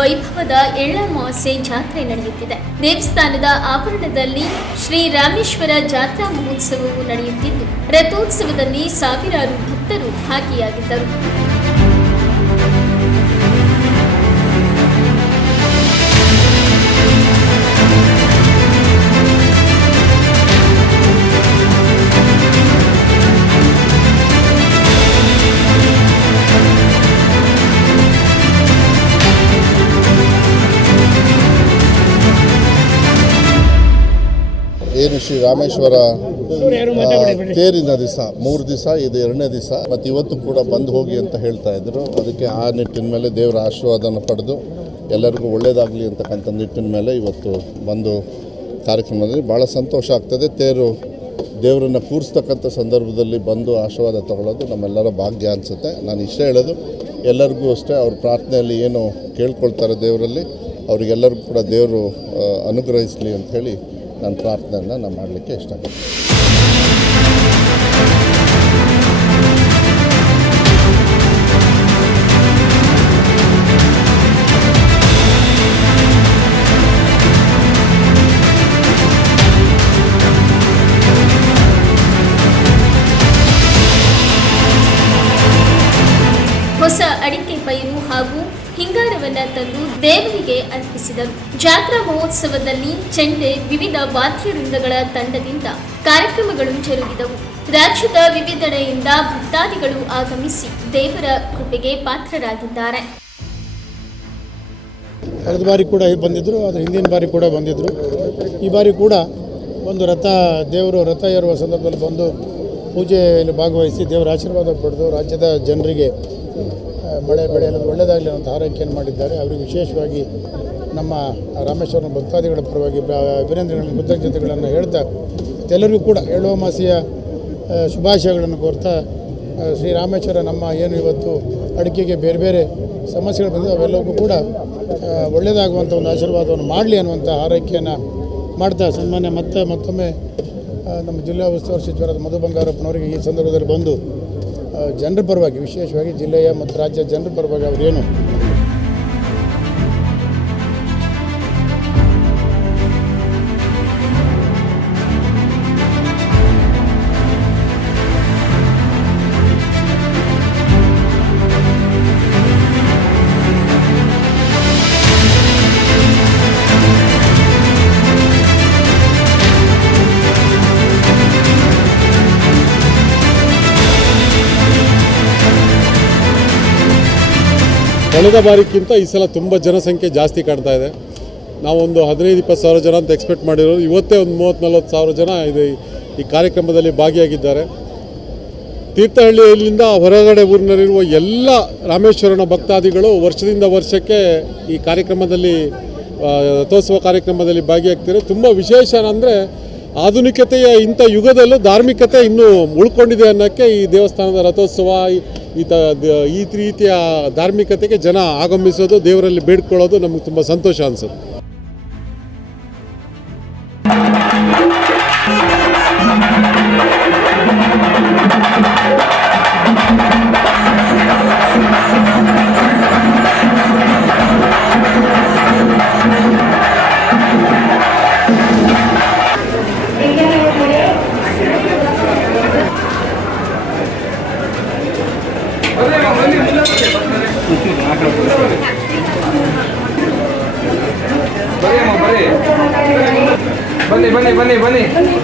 ವೈಭವದ ಎಳ್ಳಮಾವಾಸ್ಯೆ ಜಾತ್ರೆ ನಡೆಯುತ್ತಿದೆ. ದೇವಸ್ಥಾನದ ಆವರಣದಲ್ಲಿ ಶ್ರೀ ರಾಮೇಶ್ವರ ಜಾತ್ರಾ ಮಹೋತ್ಸವವು ನಡೆಯುತ್ತಿದ್ದು, ರಥೋತ್ಸವದಲ್ಲಿ ಸಾವಿರಾರು ಭಕ್ತರು ಭಾಗಿಯಾಗಿದ್ದರು. ಏನು ಶ್ರೀ ರಾಮೇಶ್ವರ ತೇರಿನ ದಿವಸ 3 ದಿವಸ, ಇದು 2ನೇ ದಿವಸ. ಮತ್ತು ಇವತ್ತು ಕೂಡ ಬಂದು ಹೋಗಿ ಅಂತ ಹೇಳ್ತಾ ಇದ್ರು. ಅದಕ್ಕೆ ಆ ನಿಟ್ಟಿನ ಮೇಲೆ ದೇವರ ಆಶೀರ್ವಾದನ ಪಡೆದು ಎಲ್ಲರಿಗೂ ಒಳ್ಳೆಯದಾಗಲಿ ಅಂತಕ್ಕಂಥ ನಿಟ್ಟಿನ ಮೇಲೆ ಇವತ್ತು ಬಂದು ಕಾರ್ಯಕ್ರಮದಲ್ಲಿ ಭಾಳ ಸಂತೋಷ ಆಗ್ತದೆ. ತೇರು ದೇವರನ್ನು ಕೂರಿಸ್ತಕ್ಕಂಥ ಸಂದರ್ಭದಲ್ಲಿ ಬಂದು ಆಶೀರ್ವಾದ ತಗೊಳ್ಳೋದು ನಮ್ಮೆಲ್ಲರ ಭಾಗ್ಯ ಅನಿಸುತ್ತೆ. ನಾನು ಇಷ್ಟೇ ಹೇಳೋದು, ಎಲ್ಲರಿಗೂ ಅಷ್ಟೇ ಅವ್ರ ಪ್ರಾರ್ಥನೆಯಲ್ಲಿ ಏನು ಕೇಳ್ಕೊಳ್ತಾರೆ ದೇವರಲ್ಲಿ, ಅವರಿಗೆಲ್ಲರಿಗೂ ಕೂಡ ದೇವರು ಅನುಗ್ರಹಿಸಲಿ ಅಂಥೇಳಿ ನನ್ನ ಪ್ರಾರ್ಥನೆಯನ್ನು ನಾನು ಮಾಡಲಿಕ್ಕೆ ಇಷ್ಟಪಡ್ತೀನಿ. ಹೊಸ ಅಡಿಕೆ ಪೈರು ಹಾಗೂ ಹಿಂಗಾರವನ್ನ ತಂದು ದೇವರಿಗೆ ಅರ್ಪಿಸಿದರು. ಜಾತ್ರಾ ಮಹೋತ್ಸವದಲ್ಲಿ ಚೆಂಡೆ, ವಿವಿಧ ವಾದ್ಯವೃಂದಗಳ ತಂಡದಿಂದ ಕಾರ್ಯಕ್ರಮಗಳು ಜರುಗಿದವು. ರಾಜ್ಯದ ವಿವಿಧೆಡೆಯಿಂದ ಭಕ್ತಾದಿಗಳು ಆಗಮಿಸಿ ದೇವರ ಕೃಪೆಗೆ ಪಾತ್ರರಾಗಿದ್ದಾರೆ. ಕಳೆದ ಬಾರಿ ಕೂಡ ಬಂದಿದ್ದರು, ಅದರ ಹಿಂದಿನ ಬಾರಿ ಕೂಡ ಬಂದಿದ್ದರು. ಈ ಬಾರಿ ಕೂಡ ಒಂದು ದೇವರು ರಥ ಏರುವ ಸಂದರ್ಭದಲ್ಲಿ ಬಂದು ಪೂಜೆಯಲ್ಲಿ ಭಾಗವಹಿಸಿ ದೇವರ ಆಶೀರ್ವಾದ ಪಡೆದು ರಾಜ್ಯದ ಜನರಿಗೆ ಮಳೆ ಬೆಳೆಯಲು ಒಳ್ಳೆಯದಾಗಲಿ ಅಂತ ಹಾರೈಕೆಯನ್ನು ಮಾಡಿದ್ದಾರೆ. ಅವರಿಗೆ ವಿಶೇಷವಾಗಿ ನಮ್ಮ ರಾಮೇಶ್ವರನ ಭಕ್ತಾದಿಗಳ ಪರವಾಗಿ ಅಭಿನಂದನೆಗಳನ್ನು, ಕೃತಜ್ಞತೆಗಳನ್ನು ಹೇಳ್ತಾ ಎಲ್ಲರಿಗೂ ಕೂಡ ಎಳ್ಳಮಾವಾಸ್ಯೆಯ ಶುಭಾಶಯಗಳನ್ನು ಕೋರ್ತಾ, ಶ್ರೀರಾಮೇಶ್ವರ ನಮ್ಮ ಏನು ಇವತ್ತು ಅಡಿಕೆಗೆ ಬೇರೆ ಬೇರೆ ಸಮಸ್ಯೆಗಳು ಬಂದಿದೆ ಅವೆಲ್ಲವೂ ಕೂಡ ಒಳ್ಳೆಯದಾಗುವಂಥ ಒಂದು ಆಶೀರ್ವಾದವನ್ನು ಮಾಡಲಿ ಅನ್ನುವಂಥ ಹಾರೈಕೆಯನ್ನು ಮಾಡ್ತಾ ಸನ್ಮಾನ್ಯ ಮತ್ತೊಮ್ಮೆ ನಮ್ಮ ಜಿಲ್ಲಾ ಉಸ್ತುವಾರಿ ಸಚಿವರಾದ ಮಧು ಬಂಗಾರಪ್ಪನವರಿಗೆ ಈ ಸಂದರ್ಭದಲ್ಲಿ ಬಂದು ಜನರ ಪರವಾಗಿ, ವಿಶೇಷವಾಗಿ ಜಿಲ್ಲೆಯ ಮತ್ತು ರಾಜ್ಯದ ಜನರ ಪರವಾಗಿ ಅವರೇನು ಕಳೆದ ಬಾರಿಗಿಂತ ಈ ಸಲ ತುಂಬ ಜನಸಂಖ್ಯೆ ಜಾಸ್ತಿ ಕಾಣ್ತಾ ಇದೆ. ನಾವೊಂದು 15-20 ಸಾವಿರ ಜನ ಅಂತ ಎಕ್ಸ್ಪೆಕ್ಟ್ ಮಾಡಿರೋದು, ಇವತ್ತೇ ಒಂದು 30-40 ಸಾವಿರ ಜನ ಈ ಕಾರ್ಯಕ್ರಮದಲ್ಲಿ ಭಾಗಿಯಾಗಿದ್ದಾರೆ. ತೀರ್ಥಹಳ್ಳಿಯಿಂದ ಹೊರಗಡೆ ಊರಿನಲ್ಲಿರುವ ಎಲ್ಲ ರಾಮೇಶ್ವರನ ಭಕ್ತಾದಿಗಳು ವರ್ಷದಿಂದ ವರ್ಷಕ್ಕೆ ಈ ಕಾರ್ಯಕ್ರಮದಲ್ಲಿ ರಥೋತ್ಸವ ಕಾರ್ಯಕ್ರಮದಲ್ಲಿ ಭಾಗಿಯಾಗ್ತಾರೆ. ತುಂಬ ವಿಶೇಷ ಅಂದರೆ ಆಧುನಿಕತೆಯ ಇಂಥ ಯುಗದಲ್ಲೂ ಧಾರ್ಮಿಕತೆ ಇನ್ನೂ ಉಳ್ಕೊಂಡಿದೆ ಅನ್ನೋಕ್ಕೆ ಈ ದೇವಸ್ಥಾನದ ರಥೋತ್ಸವ, ಈ ರೀತಿಯ ಧಾರ್ಮಿಕತೆಗೆ ಜನ ಆಗಮಿಸೋದು, ದೇವರಲ್ಲಿ ಬೇಡ್ಕೊಳ್ಳೋದು ನಮಗೆ ತುಂಬ ಸಂತೋಷ ಅನಿಸುತ್ತೆ. ಬನ್ನಿ ಬನ್ನಿ ಬನ್ನಿ ಬನ್ನಿ